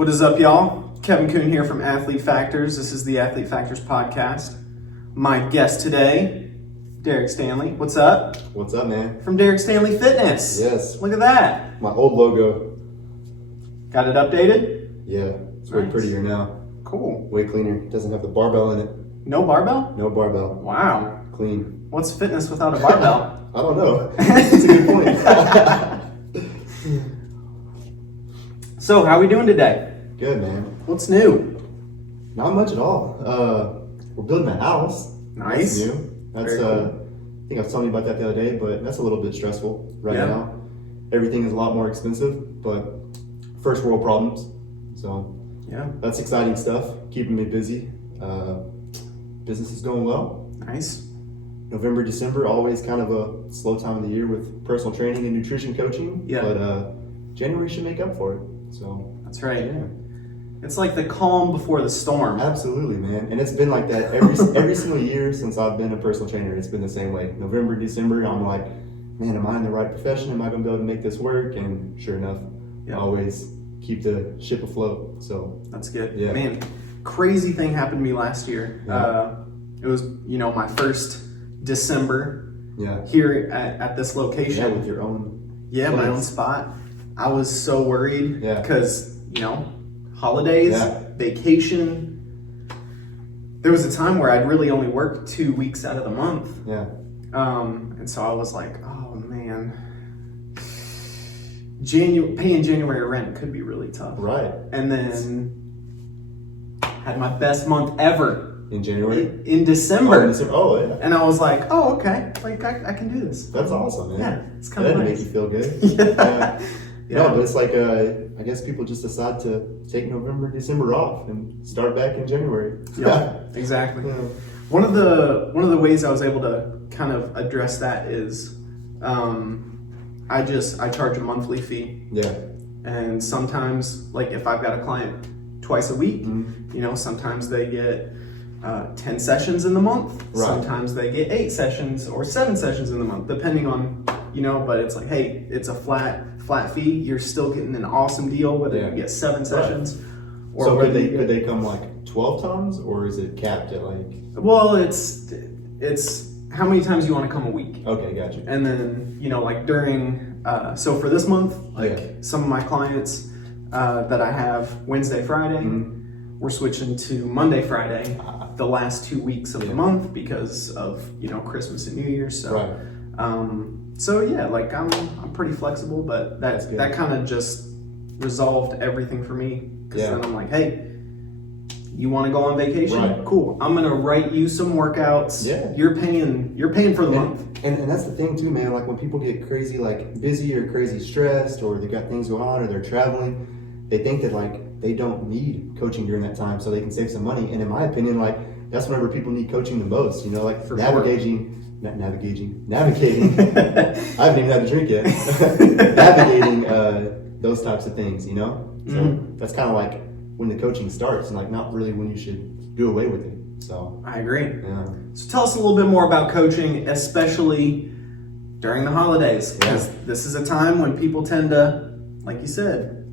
What is up, y'all? Kevin Kuhn here from Athlete Factors. This is the Athlete Factors podcast. My guest today, Derek Stanley. What's up? What's up, man? From Derek Stanley Fitness. Yes. Look at that. My old logo. Got it updated? Yeah, it's way prettier now. Cool. Way cleaner. Doesn't have the barbell in it. No barbell? No barbell. Wow. Clean. What's fitness without a barbell? I don't know. That's a good point. So, how are we doing today? Good, man. What's new? Not much at all. We're building a house. Nice. That's new. That's Very cool. I think I was telling you about that the other day, but that's a little bit stressful right Yeah. now. Everything is a lot more expensive, but first world problems. So Yeah. that's exciting stuff. Keeping me busy. Business is going well. Nice. November, December, always kind of a slow time of the year with personal training and nutrition coaching. Yeah. But January should make up for it. So That's right. yeah, It's like the calm before the storm. absolutely, man. And it's been like that every single year since I've been a personal trainer. It's been the same way. November, December, I'm like, man, am I in the right profession? Am I going to be able to make this work? And sure enough, Yeah. I always keep the ship afloat. So That's good. Yeah. Man, crazy thing happened to me last year. Yeah. It was, my first December yeah, here at this location. yeah, with your own. Yeah, my place. own spot. I was so worried Yeah. because, holidays, Yeah. vacation. There was a time where I'd really only work 2 weeks out of the month. Yeah, And so I was like, oh man, paying January rent could be really tough. right. And then had my best month ever In January. in December. Oh, yeah. And I was like, oh, okay, like I can do this. That's awesome, man. Yeah, it's kind of That'd nice. make you feel good. Yeah. No, but it's like I guess people just decide to take November, December off and start back in January. Yeah, exactly. Yeah. One of the ways I was able to kind of address that is I charge a monthly fee, Yeah. and sometimes, like, if I've got a client twice a week, sometimes they get 10 sessions in the month. Right. Sometimes they get 8 sessions or 7 sessions in the month, depending on, but it's like, hey, it's a flat fee. You're still getting an awesome deal whether Yeah. you get 7 sessions or So whether could they come like 12 times, or is it capped at like? Well, it's how many times you want to come a week. Okay, gotcha. And then, like during, so for this month, like Yeah. some of my clients that I have Wednesday, Friday, we're switching to Monday, Friday, the last 2 weeks of the Yeah. month because of, Christmas and New Year's. So, Right. so yeah, like I'm pretty flexible, but That's good. that kind of just resolved everything for me. Cause Yeah. then I'm like, hey, you want to go on vacation? Right. Cool. I'm going to write you some workouts. Yeah. You're paying for the month. And that's the thing too, man. Like when people get crazy, like busy or crazy stressed, or they got things going on, or they're traveling, they think that like they don't need coaching during that time, so they can save some money. And in my opinion, like that's whenever people need coaching the most. Like For navigating. I haven't even had a drink yet. Navigating those types of things, So that's kind of like when the coaching starts, and like not really when you should do away with it. So I agree. yeah. So tell us a little bit more about coaching, especially during the holidays, because this is a time when people tend to, like you said,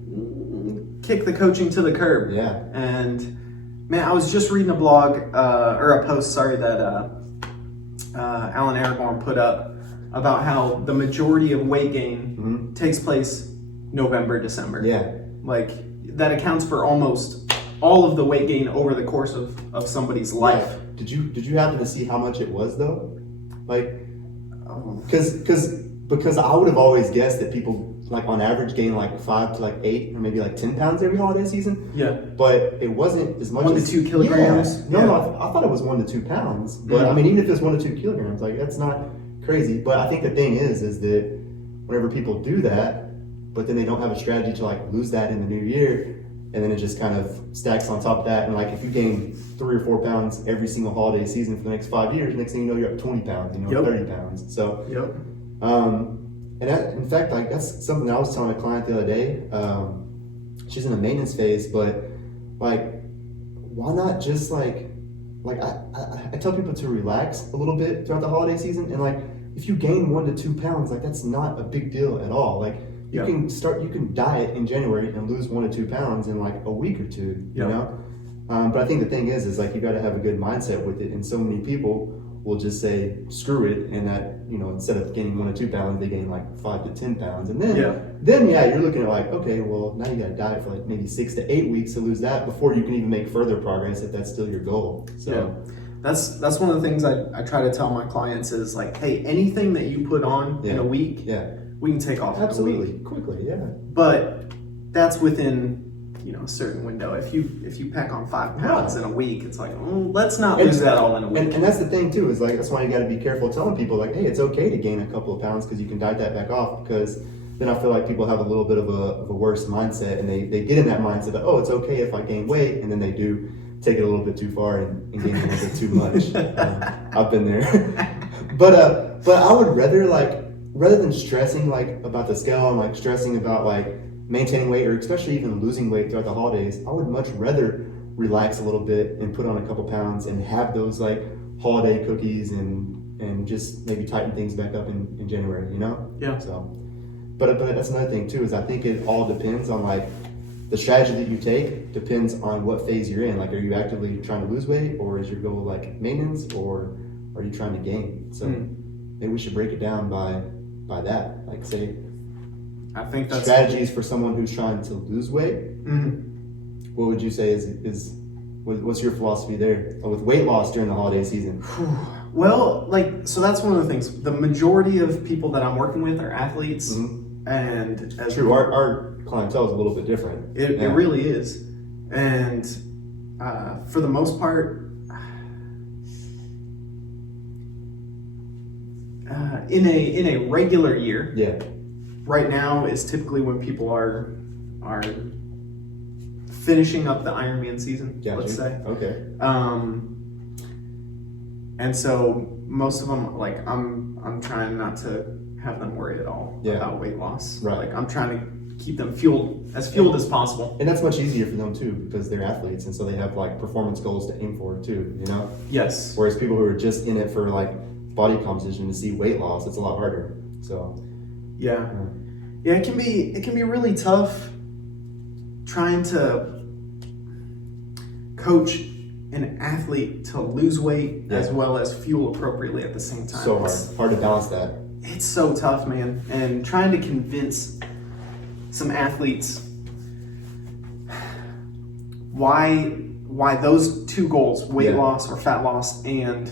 kick the coaching to the curb. Yeah. And man, I was just reading a blog or a post, that Alan Aragorn put up about how the majority of weight gain takes place November, December. Yeah. Like that accounts for almost all of the weight gain over the course of somebody's life. Did you happen to see how much it was though? Like, because I would have always guessed that people like on average gain like 5 to like 8 or maybe like 10 pounds every holiday season. Yeah. But it wasn't as much 1 to as 2 kilograms. Yeah. No, I thought it was 1 to 2 pounds. But I mean, even if it's 1 to 2 kilograms, like that's not crazy. But I think the thing is that whenever people do that, but then they don't have a strategy to like lose that in the new year, and then it just kind of stacks on top of that. And like if you gain 3 or 4 pounds every single holiday season for the next 5 years, next thing you know, you're up 20 pounds, 30 pounds. So, and that, in fact, like that's something I was telling a client the other day. She's in a maintenance phase, but like, why not just like I tell people to relax a little bit throughout the holiday season, and like if you gain 1 to 2 pounds, like that's not a big deal at all. Like You can diet in January and lose 1 to 2 pounds in like a week or two, you know? But I think the thing is like, you got to have a good mindset with it. And so many people will just say, screw it. And that, you know, instead of gaining 1 to 2 pounds, they gain like 5 to 10 pounds. And then, you're looking at like, okay, well, now you got to diet for like maybe 6 to 8 weeks to lose that before you can even make further progress if that's still your goal. So that's one of the things I try to tell my clients is like, hey, anything that you put on in a week, we can take off in a week. Quickly, But that's within, you know, a certain window. If you pack on 5 pounds in a week, it's like, let's not lose that all in a week. And that's the thing too, is like, that's why you got to be careful telling people like, hey, it's okay to gain a couple of pounds because you can diet that back off, because then I feel like people have a little bit of a worse mindset, and they get in that mindset that, oh, it's okay if I gain weight, and then they do take it a little bit too far and gain a little bit too much. I've been there. But I would rather than stressing like about the scale and like stressing about like maintaining weight, or especially even losing weight throughout the holidays, I would much rather relax a little bit and put on a couple pounds and have those like holiday cookies and just maybe tighten things back up in January, you know? Yeah. So, but that's another thing too, is I think it all depends on like the strategy that you take depends on what phase you're in. Like, are you actively trying to lose weight, or is your goal like maintenance, or are you trying to gain? So maybe we should break it down by that. Like, say, I think that's strategies for someone who's trying to lose weight. What would you say is what's your philosophy there with weight loss during the holiday season? Well, like, so that's one of the things. The majority of people that I'm working with are athletes, and as true, our clientele is a little bit different. It really is, and for the most part, in a regular year, right now is typically when people are finishing up the Ironman season. Let's say. Okay. And so most of them, like, I'm trying not to have them worry at all about weight loss. Right. Like, I'm trying to keep them fueled as possible. And that's much easier for them too, because they're athletes, and so they have like performance goals to aim for too, you know? Yes. Whereas people who are just in it for like body composition to see weight loss, it's a lot harder. So yeah, it can be really tough trying to coach an athlete to lose weight as well as fuel appropriately at the same time. So hard to balance that. It's so tough, man. And trying to convince some athletes why those two goals, weight loss or fat loss, and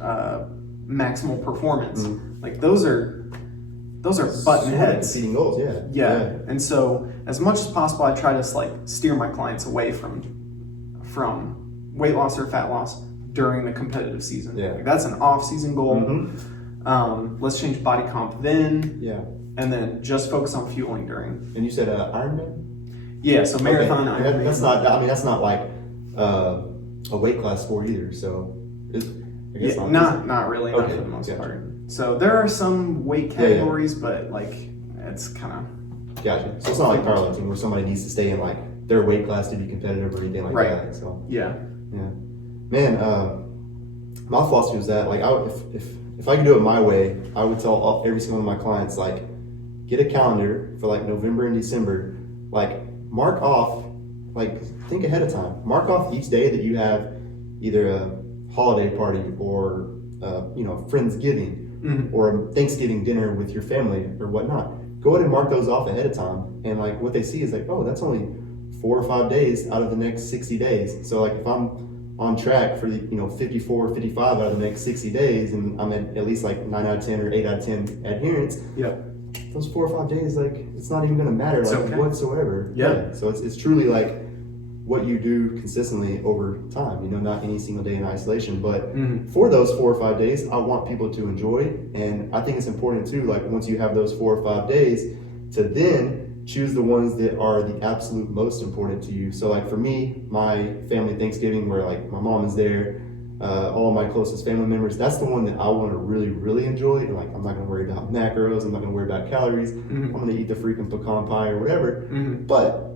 maximal performance, like those are button heads. Exceeding goals, yeah. And so as much as possible, I try to like steer my clients away from weight loss or fat loss during the competitive season. Like, that's an off-season goal. Let's change body comp then. And then just focus on fueling during. And you said Ironman? Yeah, so marathon Ironman. That's not like a weight class sport either. So I guess not really, not for the most part. So there are some weight categories, but like it's kind of. Gotcha. So it's not like powerlifting where somebody needs to stay in like their weight class to be competitive or anything like that. So man, my philosophy was that like if I could do it my way, I would tell every single one of my clients, like, get a calendar for like November and December, like mark off, like think ahead of time, mark off each day that you have either a holiday party or Friendsgiving or a Thanksgiving dinner with your family or whatnot. Go ahead and mark those off ahead of time, and like what they see is like, oh, that's only 4 or 5 days out of the next 60 days. So like if I'm on track for the 54, 55 out of the next 60 days, and I'm at least like 9 out of 10 or 8 out of 10 adherence, those 4 or 5 days, like it's not even gonna matter whatsoever. So it's truly like what you do consistently over time, not any single day in isolation. But for those 4 or 5 days, I want people to enjoy. And I think it's important too, like once you have those 4 or 5 days, to then choose the ones that are the absolute most important to you. So like for me, my family Thanksgiving, where like my mom is there, all of my closest family members, that's the one that I want to really, really enjoy. And like, I'm not going to worry about macros, I'm not going to worry about calories, I'm going to eat the freaking pecan pie or whatever. But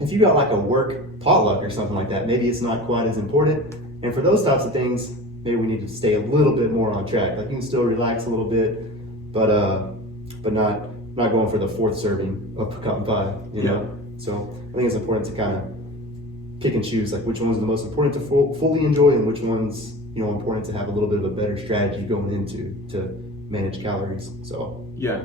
if you got like a work potluck or something like that, maybe it's not quite as important. And for those types of things, maybe we need to stay a little bit more on track. Like you can still relax a little bit, but not not going for the 4th serving of pecan pie, you know? So I think it's important to kind of pick and choose, like which one's the most important to fully enjoy and which one's, you know, important to have a little bit of a better strategy going into to manage calories. So yeah,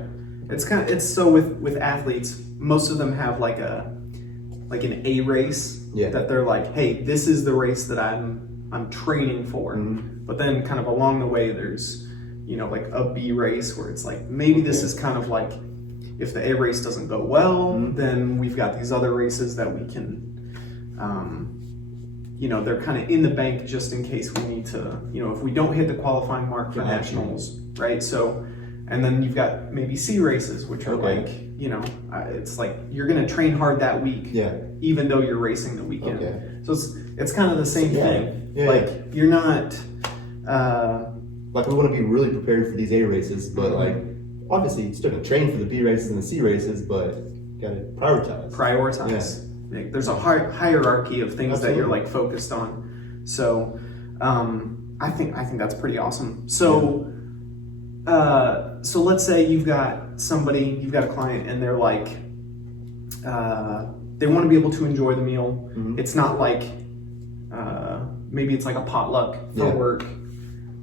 it's so with athletes, most of them have like an A race that they're like, hey, this is the race that I'm training for. But then kind of along the way, there's, you know, like a B race where it's like, maybe this is kind of like, if the A race doesn't go well, then we've got these other races that we can, you know, they're kind of in the bank just in case we need to, you know, if we don't hit the qualifying mark for nationals, right? So, and then you've got maybe C races, which are like, you know, it's like you're going to train hard that week, even though you're racing the weekend. So it's kind of the same thing. Like you're not, like we want to be really prepared for these A races, but like obviously you're still going to train for the B races and the C races, but you got to prioritize. Like, there's a hierarchy of things that you're like focused on. So I think that's pretty awesome. So so let's say you've got a client and they're like, they want to be able to enjoy the meal. It's not like, maybe it's like a potluck for work.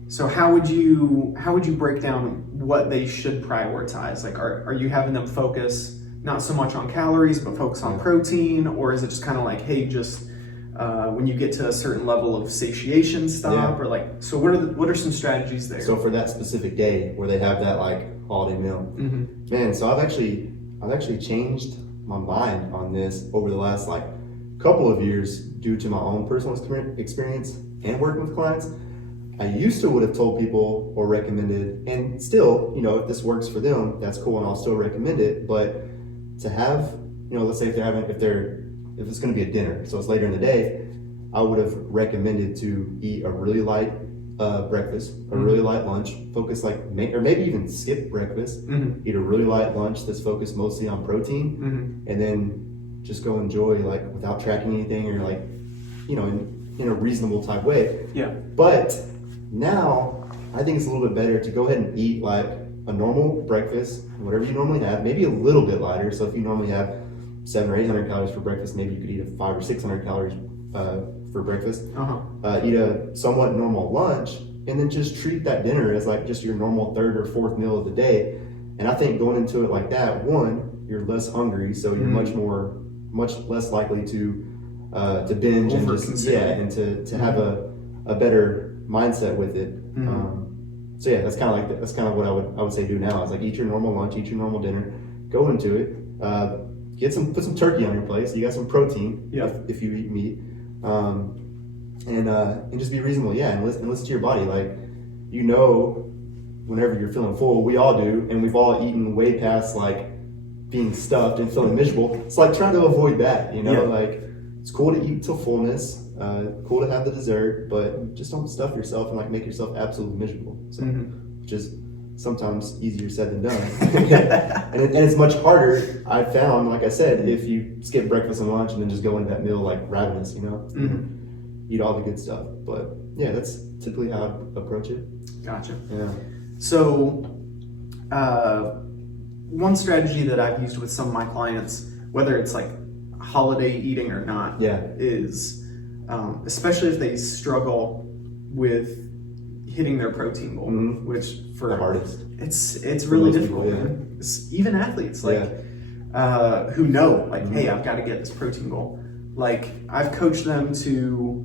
So how would you break down what they should prioritize? Like, are you having them focus not so much on calories, but focus on protein? Or is it just kind of like, hey, just when you get to a certain level of satiation, stop? Or like, so what are some strategies there? So for that specific day where they have that like holiday meal, man. So I've actually changed my mind on this over the last like couple of years due to my own personal experience and working with clients. I used to would have told people or recommended, and still, you know, if this works for them, that's cool, and I'll still recommend it. But to have, you know, let's say if it's going to be a dinner, so it's later in the day, I would have recommended to eat a really light breakfast, a really light lunch, focus like, or maybe even skip breakfast, eat a really light lunch that's focused mostly on protein, and then just go enjoy like without tracking anything or like, you know, in a reasonable type way. But now I think it's a little bit better to go ahead and eat like a normal breakfast, whatever you normally have, maybe a little bit lighter. So if you normally have 700 or 800 calories for breakfast, maybe you could eat a 500 or 600 calories for breakfast. Eat a somewhat normal lunch, and then just treat that dinner as like just your normal 3rd or 4th meal of the day. And I think going into it like that, one, you're less hungry, so you're much less likely to binge and just and to have a better mindset with it. So yeah, that's kind of what I would say do now. Is like eat your normal lunch, eat your normal dinner, go into it, put some turkey on your plate, so you got some protein if you eat meat, and just be reasonable, and listen to your body. Like, you know, whenever you're feeling full, we all do, and we've all eaten way past like being stuffed and feeling miserable. It's like trying to avoid that, you know, like it's cool to eat till fullness. Cool to have the dessert, but just don't stuff yourself and like make yourself absolutely miserable. So, which is sometimes easier said than done. and it's much harder, I found, like I said, if you skip breakfast and lunch and then just go into that meal like ravenous, you know, eat all the good stuff. But yeah, that's typically how I approach it. Gotcha. Yeah. So, one strategy that I've used with some of my clients, whether it's like holiday eating or not, is especially if they struggle with hitting their protein goal, which for the hardest, it's really difficult. People, even athletes who know like, hey, I've got to get this protein goal. Like, I've coached them to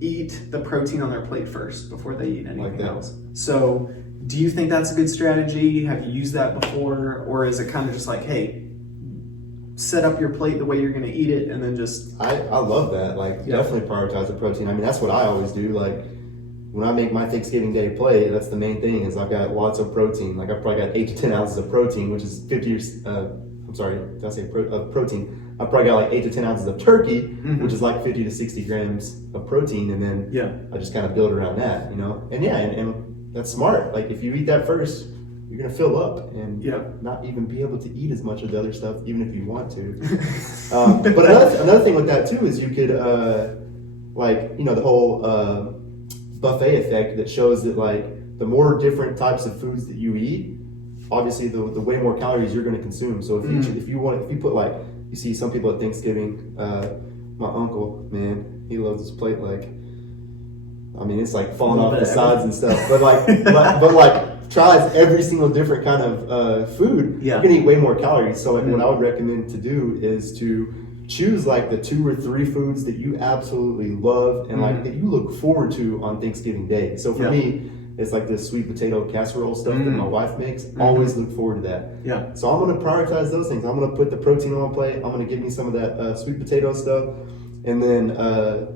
eat the protein on their plate first before they eat anything else. So, do you think that's a good strategy? Have you used that before, or is it kind of just like, hey, set up your plate the way you're going to eat it, and then just... I love that. Like, definitely prioritize the protein. I mean, that's what I always do. Like, when I make my Thanksgiving Day plate, that's the main thing, is I've got lots of protein. Like, I've probably got 8 to 10 ounces of protein, which is 50 of protein. I've probably got like 8 to 10 ounces of turkey, which is like 50 to 60 grams of protein, and then I just kind of build around that, you know? And and that's smart. Like, if you eat that first, you're going to fill up and not even be able to eat as much of the other stuff, even if you want to. But another thing with that too is you could, like, you know, the whole buffet effect that shows that like the more different types of foods that you eat, obviously the way more calories you're going to consume. So if you put like, you see some people at Thanksgiving, my uncle, man, he loves his plate like, I mean, it's like falling off the sides and stuff. But like tries every single different kind of food. Yeah. You're gonna eat way more calories. So like what I would recommend to do is to choose like the 2 or 3 foods that you absolutely love and like that you look forward to on Thanksgiving Day. So for me, it's like this sweet potato casserole stuff that my wife makes. Always look forward to that. Yeah. So I'm gonna prioritize those things. I'm gonna put the protein on my plate. I'm gonna give me some of that sweet potato stuff. And then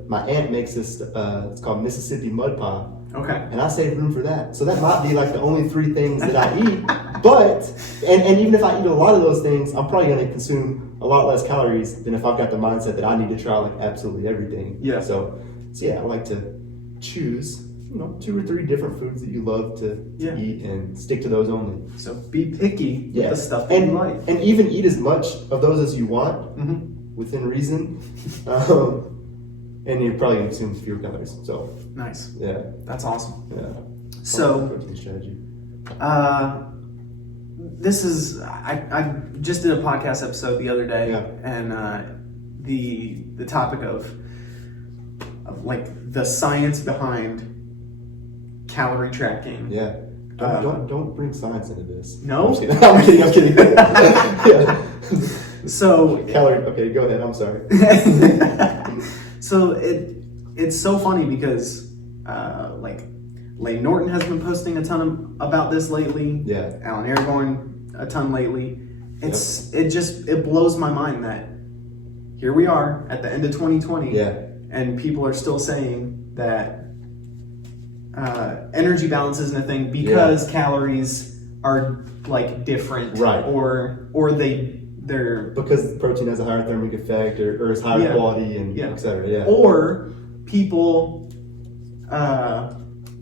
my aunt makes this, it's called Mississippi mud pie. Okay. And I save room for that. So that might be like the only 3 things that I eat. But, and even if I eat a lot of those things, I'm probably going to consume a lot less calories than if I've got the mindset that I need to try like absolutely everything. Yeah. So yeah, I like to choose, 2 or 3 different foods that you love to eat and stick to those only. So be picky with the stuff that you like. And even eat as much of those as you want within reason. And you're probably going to consume fewer calories. So nice. yeah, that's awesome. Yeah. So protein strategy. This is I just did a podcast episode the other day, and the topic of like the science behind calorie tracking. Yeah. Don't bring science into this. No, I'm kidding. Yeah. So calorie. Okay, go ahead. I'm sorry. So it's so funny because like Lane Norton has been posting a ton about this lately. Yeah. Alan Aragorn a ton lately. It blows my mind that here we are at the end of 2020. Yeah. And people are still saying that energy balance isn't a thing because calories are like different, right? Or they're because protein has a higher thermic effect or is higher quality and etc. Yeah. Or people,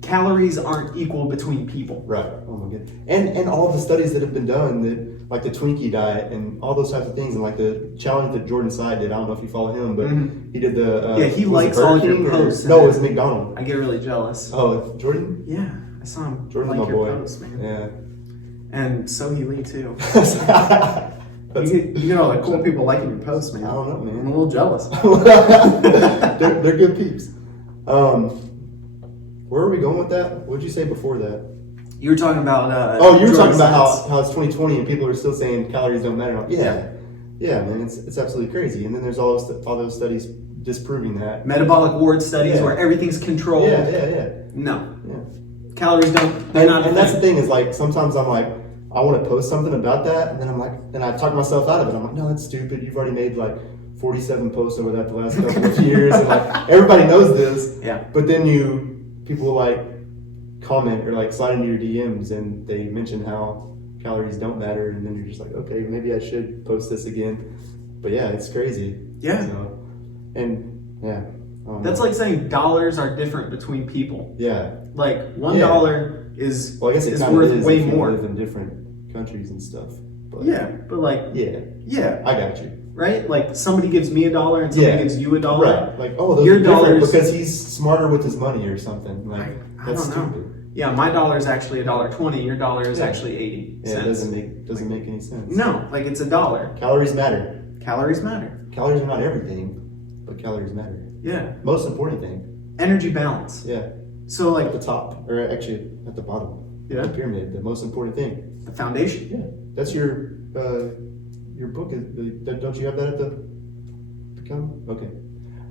calories aren't equal between people. Right. Oh my goodness. And all the studies that have been done that like the Twinkie diet and all those types of things and like the challenge that Jordan Side did. I don't know if you follow him, but he did the he likes all your posts. No, it was McDonald. I get really jealous. Oh, Jordan? Yeah, I saw him. Jordan's like my boy. Your posts, man. Yeah. And so he Lee too. You get all the cool people liking your posts, man. I don't know, man. I'm a little jealous. they're good peeps. Where are we going with that? What did you say before that? You were talking about you were talking about how it's 2020 and people are still saying calories don't matter. Yeah, man, it's absolutely crazy. And then there's all those studies disproving that. Metabolic ward studies where everything's controlled. Yeah. No. Yeah. Calories don't. They're not. And that's the thing is like sometimes I'm like I want to post something about that, and then I'm like, and I talk myself out of it. I'm like, no, that's stupid. You've already made like 47 posts over that the last couple of years, and like everybody knows this. Yeah. But then people like comment or like slide into your DMs and they mention how calories don't matter, and then you're just like, okay, maybe I should post this again. But yeah, it's crazy. Yeah. So, and yeah. That's like saying dollars are different between people. Yeah. Like $1 is well, I guess it is kind worth of is way if you more. live in different countries and stuff. But but like yeah, I got you. Right? Like somebody gives me $1 and somebody gives you $1. Right. Like those your are different dollars because he's smarter with his money or something. Like I that's don't know. stupid. Yeah, my dollar is actually $1.20. Your dollar is actually 80 Yeah, cents. it doesn't make any sense. No, like it's $1. Calories matter. Calories matter. Calories are not everything, but calories matter. Yeah. Most important thing. Energy balance. Yeah. So like at the top, or actually at the bottom. Yeah. The pyramid, the most important thing. The foundation. Yeah. That's your book. Don't you have that at the become? Okay.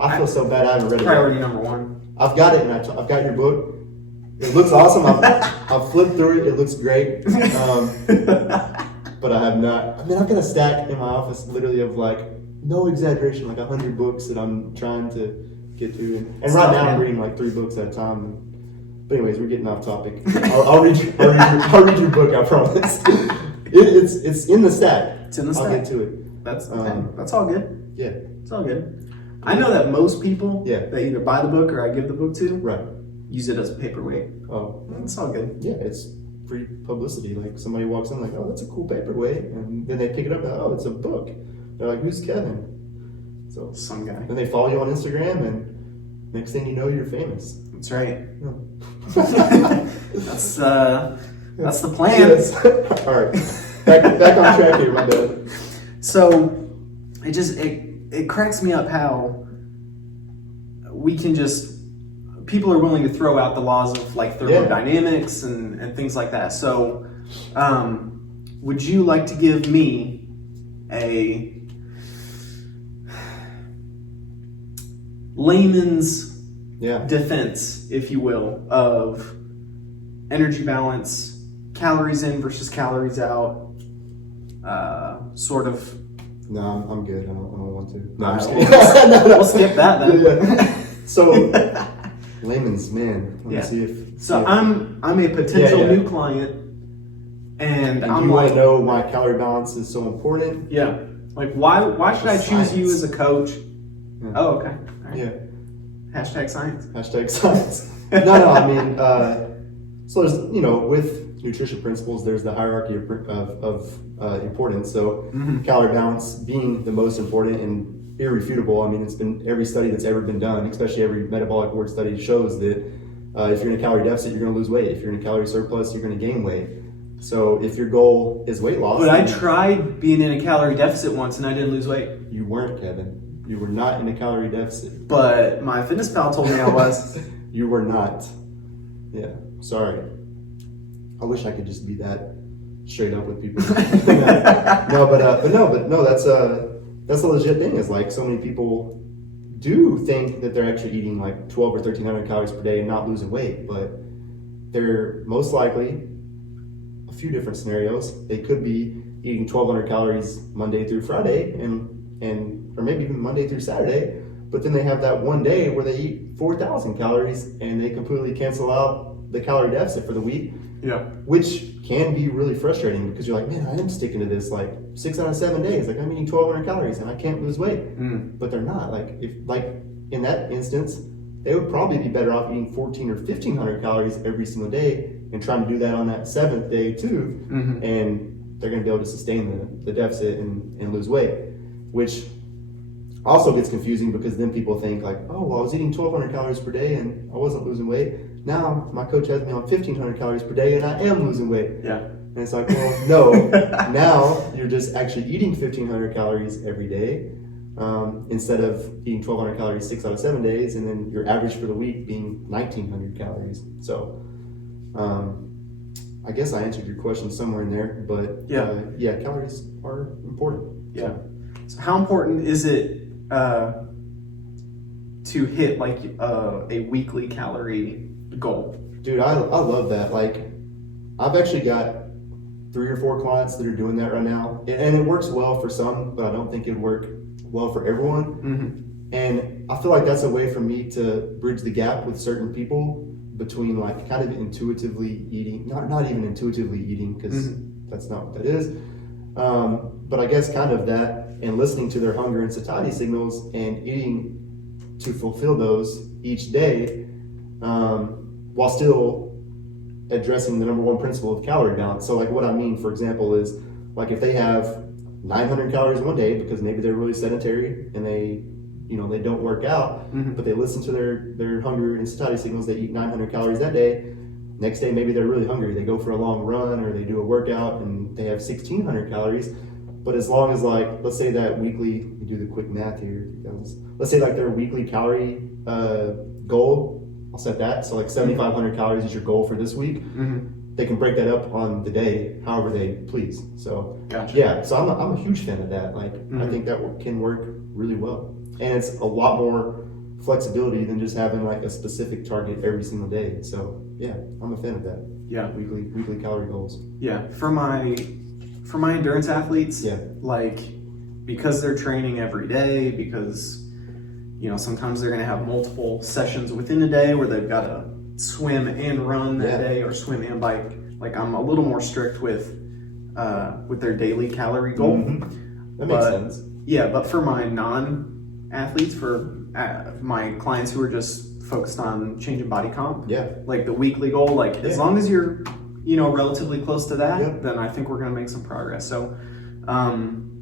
I feel so bad I haven't read it. Priority number 1. I've got it, and I've got your book. It looks awesome. I've flipped through it. It looks great. But I have not. I mean, I've got a stack in my office, literally of like, no exaggeration, like 100 books that I'm trying to get through. And right now I'm reading like 3 books at a time. But anyways, we're getting off topic. I'll read your book. I promise. It's in the stack. It's in the stack. I'll get to it. That's all good. Yeah. It's all good. I know that most people that either buy the book or I give the book to use it as a paperweight. Oh. It's all good. Yeah, it's free publicity. Like somebody walks in like, oh, that's a cool paperweight. And then they pick it up and oh, it's a book. They're like, who's Kevin? So some guy. Then they follow you on Instagram and next thing you know, you're famous. That's right. Yeah. That's the plan. Yes. All right. Back on track here, my bad. So it cracks me up how we can people are willing to throw out the laws of like thermodynamics and things like that. So would you like to give me a layman's defense, if you will, of energy balance, calories in versus calories out, sort of? No, I'm good. I don't want to. No, All I'm just right, kidding. we'll skip that then. Yeah. So, layman's man. Let me see if. So I'm a potential new client, and I'm you want like, to know why calorie balance is so important? yeah. Like, why should I choose you as a coach? Yeah. Oh, okay. All right. Yeah. Hashtag science. Hashtag science. No, I mean, so there's, with nutrition principles, there's the hierarchy of importance. So calorie balance being the most important and irrefutable. I mean, it's been every study that's ever been done, especially every metabolic ward study, shows that if you're in a calorie deficit, you're going to lose weight. If you're in a calorie surplus, you're going to gain weight. So if your goal is weight loss, but I tried being in a calorie deficit once and I didn't lose weight. You weren't, Kevin. You were not in a calorie deficit. But my fitness pal told me I was. You were not. Yeah, sorry. I wish I could just be that straight up with people. No, that's a legit thing. Is like so many people do think that they're actually eating like 12 or 1,300 calories per day and not losing weight, but they're most likely a few different scenarios. They could be eating 1,200 calories Monday through Friday or maybe even Monday through Saturday, but then they have that one day where they eat 4,000 calories and they completely cancel out the calorie deficit for the week. Yeah. Which can be really frustrating because you're like, man, I am sticking to this like 6 out of 7 days. Like I'm eating 1,200 calories and I can't lose weight. But they're not. Like in that instance, they would probably be better off eating 1,400 or 1,500 calories every single day and trying to do that on that 7th day too. And they're going to be able to sustain the deficit and lose weight, which also gets confusing because then people think like, oh, well, I was eating 1,200 calories per day and I wasn't losing weight. Now my coach has me on 1,500 calories per day and I am losing weight. Yeah. And it's like, well, no. Now you're just actually eating 1,500 calories every day instead of eating 1,200 calories 6 out of 7 days, and then your average for the week being 1,900 calories. So I guess I answered your question somewhere in there, but calories are important. Yeah. So how important is it to hit like a weekly calorie goal? Dude, I love that. Like, I've actually got 3 or 4 clients that are doing that right now, and it works well for some, but I don't think it'd work well for everyone. And I feel like that's a way for me to bridge the gap with certain people between like kind of intuitively eating, not even intuitively eating, because that's not what that is. But I guess kind of that, and listening to their hunger and satiety signals and eating to fulfill those each day, while still addressing the number one principle of calorie balance. So like what I mean, for example, is like if they have 900 calories one day because maybe they're really sedentary and they don't work out, but they listen to their hunger and satiety signals, they eat 900 calories that day. Next day, maybe they're really hungry. They go for a long run or they do a workout and they have 1,600 calories. But as long as like, let's say that weekly, we do the quick math here. Let's say like their weekly calorie goal, I'll set that. So like 7,500 calories is your goal for this week. They can break that up on the day, however they please. So yeah, so I'm a huge fan of that. Like I think that can work really well. And it's a lot more flexibility than just having like a specific target every single day. So yeah, I'm a fan of that. Yeah, weekly calorie goals. Yeah, for my endurance athletes, like because they're training every day, because sometimes they're going to have multiple sessions within a day where they've got to swim and run that day, or swim and bike. Like I'm a little more strict with their daily calorie goal. That makes sense. Yeah, but for my non-athletes, for my clients who are just focused on changing body comp, like the weekly goal, like as long as you're relatively close to that, then I think we're going to make some progress. So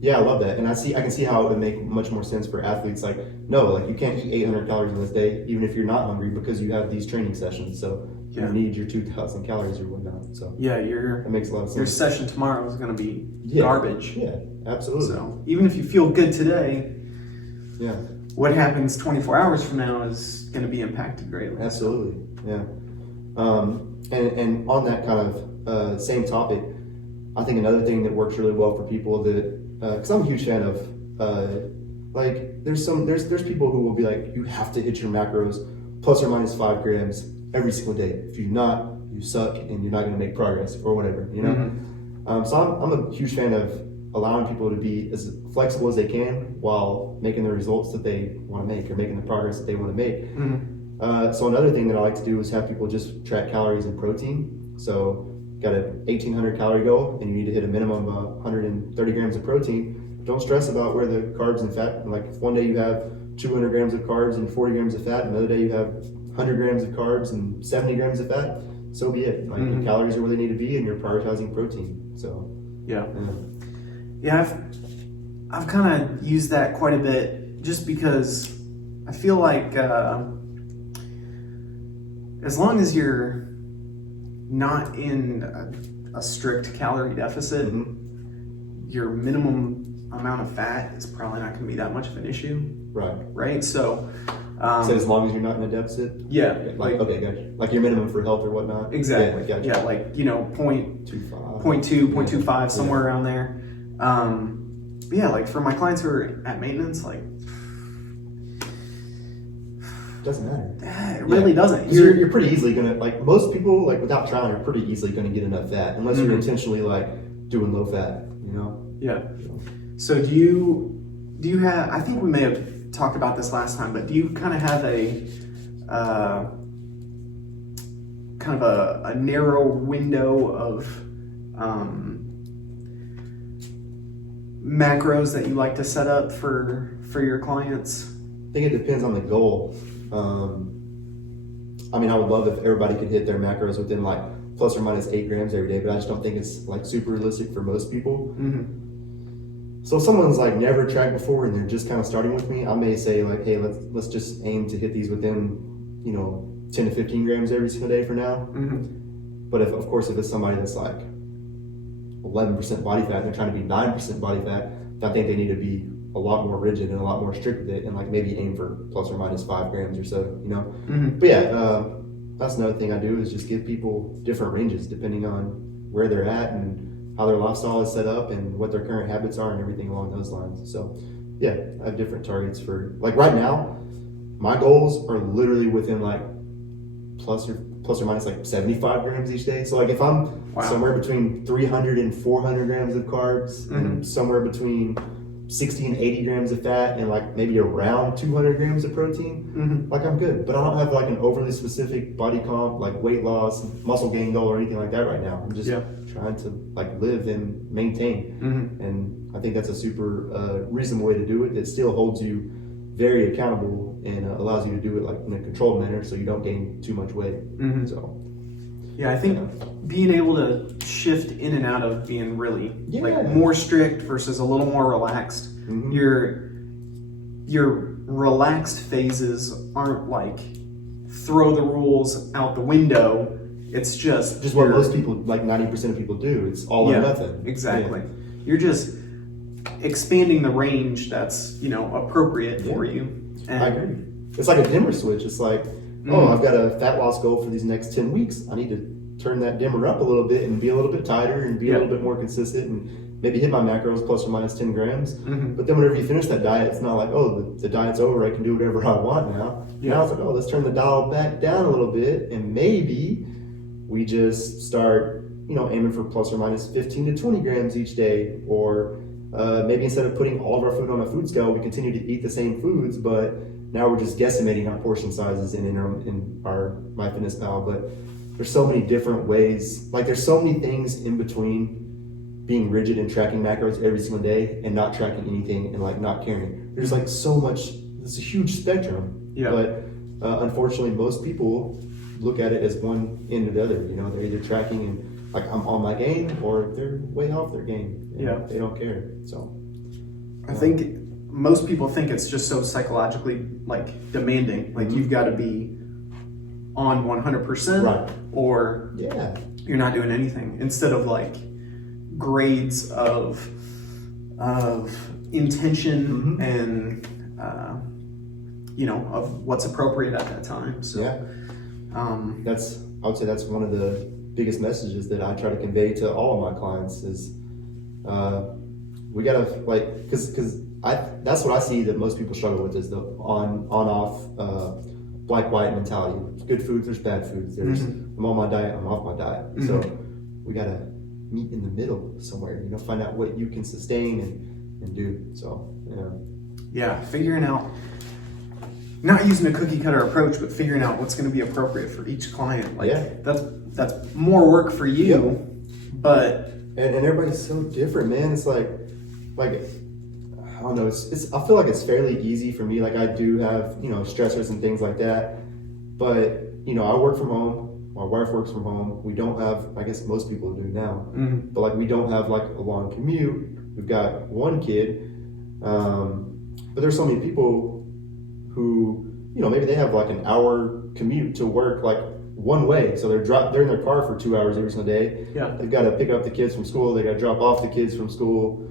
yeah, I love that. And I can see how it would make much more sense for athletes. Like, no, like you can't eat 800 calories in this day, even if you're not hungry, because you have these training sessions. So Yeah. you need your 2,000 calories or whatnot. So Yeah, that makes a lot of sense. your session tomorrow is going to be Yeah. garbage. Yeah, absolutely. So even if you feel good today, Yeah, what happens 24 hours from now is going to be impacted greatly. absolutely. Yeah. And on that kind of same topic, I think another thing that works really well for people that, because I'm a huge fan of, like there's people who will be like, you have to hit your macros plus or minus 5 grams every single day. If you do not, you suck and you're not going to make progress or whatever, you know? Mm-hmm. So I'm a huge fan of allowing people to be as flexible as they can while making the results that they want to make or making the progress that they want to make. Mm-hmm. So another thing that I like to do is have people just track calories and protein. So got an 1,800 calorie goal and you need to hit a minimum of 130 grams of protein. Don't stress about where the carbs and fat, like if one day you have 200 grams of carbs and 40 grams of fat, another day you have 100 grams of carbs and 70 grams of fat, so be it. Like Mm-hmm. the calories are where they need to be and you're prioritizing protein. So Yeah. I've kind of used that quite a bit just because I feel like as long as you're not in a strict calorie deficit, your minimum amount of fat is probably not going to be that much of an issue. Right. So as long as you're not in a deficit? Yeah. Like, okay, gotcha. Like your minimum for health or whatnot? Exactly. Yeah, gotcha. Yeah, like, 0.25. 0.25, somewhere around there. But yeah, like for my clients who are at maintenance, like doesn't matter. it really doesn't. You're pretty easily gonna, like most people, like without trying, are pretty easily gonna get enough fat unless you're intentionally like doing low fat, you know? Yeah. So do you have, I think we may have talked about this last time, but do you kind of have a narrow window of macros that you like to set up for your clients? I think it depends on the goal. I mean, I would love if everybody could hit their macros within like plus or minus 8 grams every day, but I just don't think it's like super realistic for most people. So if someone's like never tracked before and they're just kind of starting with me, I may say like, hey, let's just aim to hit these within, 10 to 15 grams every single day for now. But if it's somebody that's like 11% body fat and they're trying to be 9% body fat, I think they need to be a lot more rigid and a lot more strict with it and like maybe aim for plus or minus 5 grams or so, But yeah, that's another thing I do is just give people different ranges depending on where they're at and how their lifestyle is set up and what their current habits are and everything along those lines. So yeah, I have different targets for, like right now, my goals are literally within like plus or minus like 75 grams each day. So like if I'm somewhere between 300 and 400 grams of carbs and somewhere between 60 and 80 grams of fat and like maybe around 200 grams of protein, like I'm good. But I don't have like an overly specific body comp, like weight loss, muscle gain goal or anything like that right now. I'm just trying to like live and maintain. And I think that's a super reasonable way to do it. It still holds you very accountable and allows you to do it like in a controlled manner so you don't gain too much weight. So yeah, I think being able to shift in and out of being really like more strict versus a little more relaxed. Your relaxed phases aren't like throw the rules out the window. It's just what most people, like 90% of people do. It's all or nothing. Exactly. You're just expanding the range that's appropriate for you. And I agree. It's like a dimmer switch. It's like, I've got a fat loss goal for these next 10 weeks. I need to turn that dimmer up a little bit and be a little bit tighter and be a little bit more consistent and maybe hit my macros plus or minus 10 grams. But then whenever you finish that diet, it's not like, the diet's over, I can do whatever I want now. Now it's like, let's turn the dial back down a little bit and maybe we just start, aiming for plus or minus 15 to 20 grams each day, or maybe instead of putting all of our food on a food scale, we continue to eat the same foods, but now we're just guesstimating our portion sizes in our MyFitnessPal. But there's so many different ways, like there's so many things in between being rigid and tracking macros every single day and not tracking anything and like not caring. There's like so much, it's a huge spectrum. But unfortunately, most people look at it as one end or the other. They're either tracking and like I'm on my game, or they're way off their game. They don't care. So I think most people think it's just so psychologically like demanding. Like you've got to be on 100%, Right. or Yeah. you're not doing anything, instead of like grades of intention and of what's appropriate at that time. So Yeah. I would say that's one of the biggest messages that I try to convey to all of my clients is we gotta because that's what I see that most people struggle with is the on off black white mentality. Good foods, there's bad foods. There's I'm on my diet, I'm off my diet. So we gotta meet in the middle somewhere. Find out what you can sustain and do. So figuring out, not using a cookie cutter approach, but figuring out what's going to be appropriate for each client. That's more work for you, but and everybody's so different, man. It's like I don't know. I feel like it's fairly easy for me. Like I do have stressors and things like that, but I work from home. My wife works from home. We don't have, I guess most people do now, but like we don't have like a long commute. We've got one kid, but there's so many people who, maybe they have like an hour commute to work like one way. So they're in their car for 2 hours every single day. Yeah. They've got to pick up the kids from school. They got to drop off the kids from school.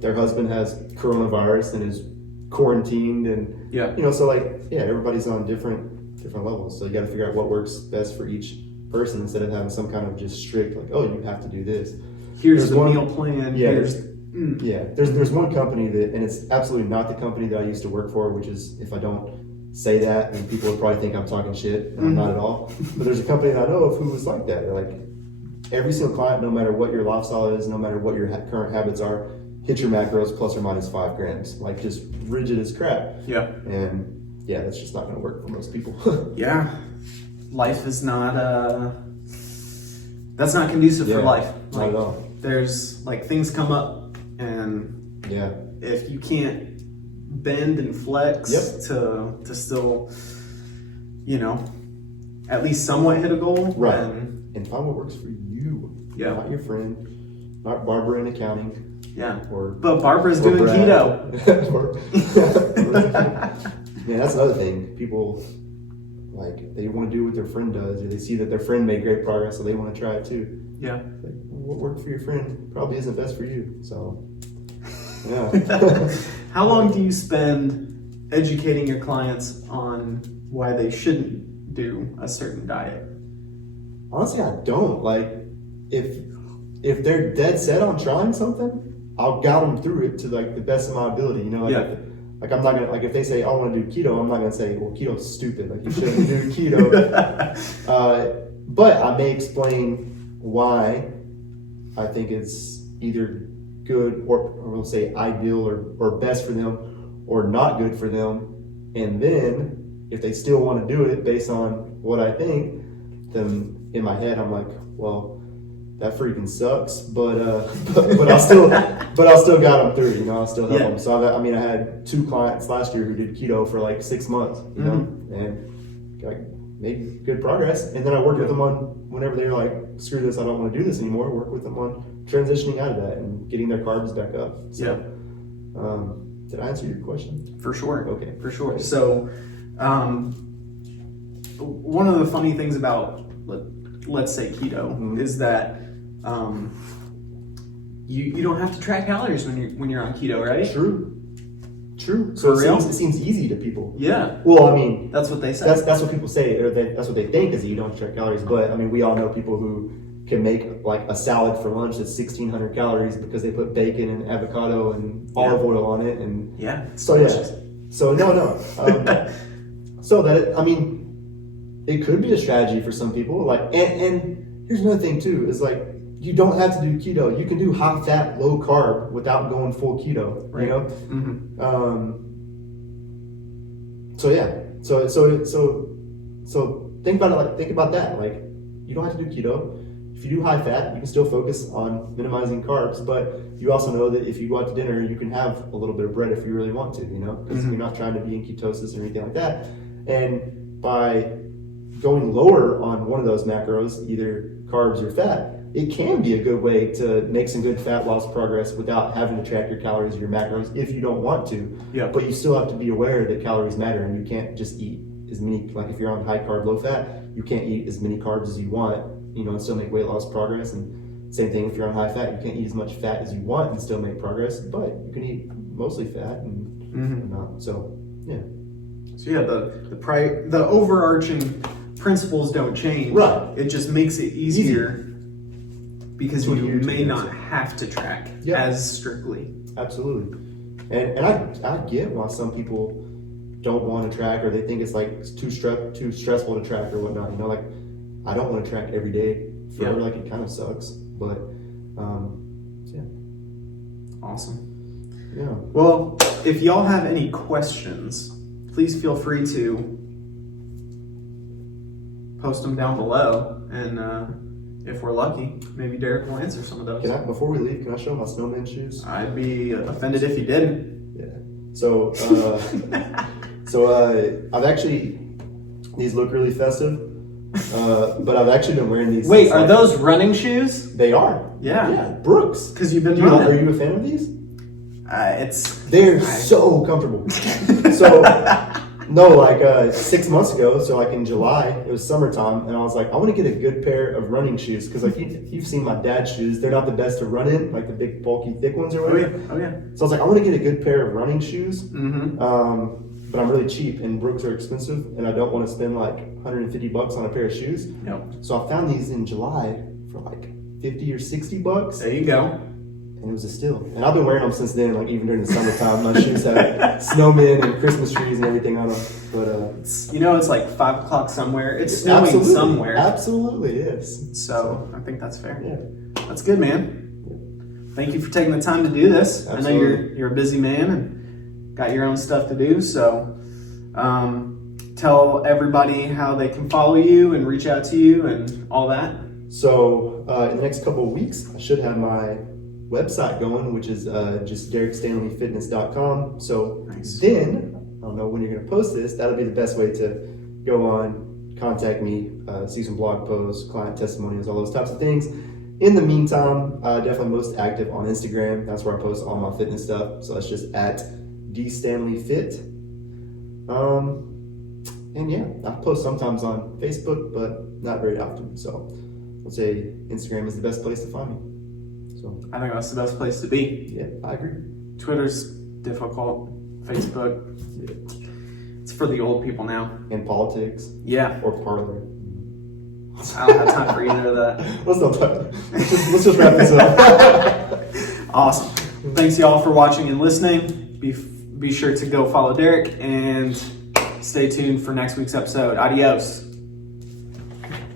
Their husband has coronavirus and is quarantined, and so everybody's on different levels. So you got to figure out what works best for each person instead of having some kind of just strict like, oh, you have to do this. Here's the meal plan. Yeah. There's one company that, and it's absolutely not the company that I used to work for, which is, if I don't say that, then people would probably think I'm talking shit, and I'm not at all. But there's a company that I know of who was like that. They're like, every single client, no matter what your lifestyle is, no matter what your current habits are, hit your macros plus or minus 5 grams. Like just rigid as crap. Yeah. And that's just not going to work for most people. Yeah. Life is not, that's not conducive for life. Not at all. There's like things come up, and if you can't bend and flex to still, at least somewhat hit a goal, right? And find what works for you. Yeah. Not your friend, not Barbara in accounting. Yeah. But Barbara's doing keto. Yeah, that's another thing. People they want to do what their friend does, or they see that their friend made great progress, so they want to try it too. Yeah. Like, what worked for your friend probably isn't best for you. So, yeah. How long do you spend educating your clients on why they shouldn't do a certain diet? Honestly, I don't. Like, if they're dead set on trying something, I'll guide them through it to like the best of my ability. Like I'm not gonna, like if they say I want to do keto, I'm not gonna say, well, keto's stupid. Like you shouldn't do keto. But I may explain why I think it's either good or we'll say ideal or best for them, or not good for them. And then if they still want to do it based on what I think, then in my head I'm like, well, that freaking sucks, but I'll still got them through, I'll still help them. So I had 2 clients last year who did keto for like 6 months, and like made good progress. And then I worked with them on whenever they were like, screw this, I don't want to do this anymore. Work with them on transitioning out of that and getting their carbs back up. So, did I answer your question? For sure. Okay. For sure. So, one of the funny things about let's say keto is that you don't have to track calories when you're on keto, right? True. So it seems easy to people. Yeah. Well, I mean, that's what they say. That's what people say, or that's what they think is that you don't track calories. But I mean, we all know people who can make like a salad for lunch that's 1,600 calories because they put bacon and avocado and olive oil on it, and So no. So that it could be a strategy for some people. Like, and here's another thing too: is like you don't have to do keto. You can do high fat, low carb without going full keto. Right. So think about it. Like, think about that. Like, you don't have to do keto. If you do high fat, you can still focus on minimizing carbs. But you also know that if you go out to dinner, you can have a little bit of bread if you really want to. Because you're not trying to be in ketosis or anything like that. And by going lower on one of those macros, either carbs or fat, it can be a good way to make some good fat loss progress without having to track your calories or your macros if you don't want to. Yeah. But you still have to be aware that calories matter, and you can't just eat as many, like if you're on high carb, low fat, you can't eat as many carbs as you want, and still make weight loss progress. And same thing if you're on high fat, you can't eat as much fat as you want and still make progress, but you can eat mostly fat and not. So, yeah. So yeah, the overarching principles don't change. Right. It just makes it easier because you may not have to track as strictly. Absolutely. And I get why some people don't want to track, or they think it's like too stressful to track or whatnot. Like I don't want to track every day forever. Like it kind of sucks, but yeah. Awesome. Yeah. Well, if y'all have any questions, please feel free to post them down below, and if we're lucky, maybe Derek will answer some of those. Before we leave, can I show my snowman shoes? I'd be offended if you didn't. Yeah. So, I've actually, these look really festive, but I've actually been wearing these. Wait, are those running shoes? They are. Yeah. Yeah, Brooks. Because you've been Are running. you a fan of these? They're so comfortable. So, no, like 6 months ago, so like in July, it was summertime, and I was like, I want to get a good pair of running shoes, because like you've seen my dad's shoes, they're not the best to run in, like the big bulky thick ones or whatever. Oh yeah. So I was like, I want to get a good pair of running shoes, Mm-hmm. but I'm really cheap, and Brooks are expensive, and I don't want to spend like $150 on a pair of shoes. Yep. So I found these in July for like 50 or 60 bucks. There you go. And it was a steal. And I've been wearing them since then, like even during the summertime. My shoes have snowmen and Christmas trees and everything on them. But it's like 5 o'clock somewhere. It's snowing somewhere. Absolutely, yes. So I think that's fair. Yeah. That's good, man. Thank you for taking the time to do this. Absolutely. I know you're a busy man and got your own stuff to do. So tell everybody how they can follow you and reach out to you and all that. So in the next couple of weeks, I should have my website going, which is just DerekStanleyFitness.com. So Nice. Then, I don't know when you're going to post this, that'll be the best way to go on, contact me, see some blog posts, client testimonials, all those types of things. In the meantime, definitely most active on Instagram. That's where I post all my fitness stuff. So that's just at DStanleyFit. And yeah, I post sometimes on Facebook, but not very often. So I'd say Instagram is the best place to find me. So I think that's the best place to be. yeah, I agree. Twitter's difficult. Facebook, it's for the old people now. And politics Yeah. or parlor. I don't have time for either of that. Let's not talk. Let's just wrap this up. Awesome. Thanks y'all for watching and listening. Be sure to go follow Derek and stay tuned for next week's episode. Adios.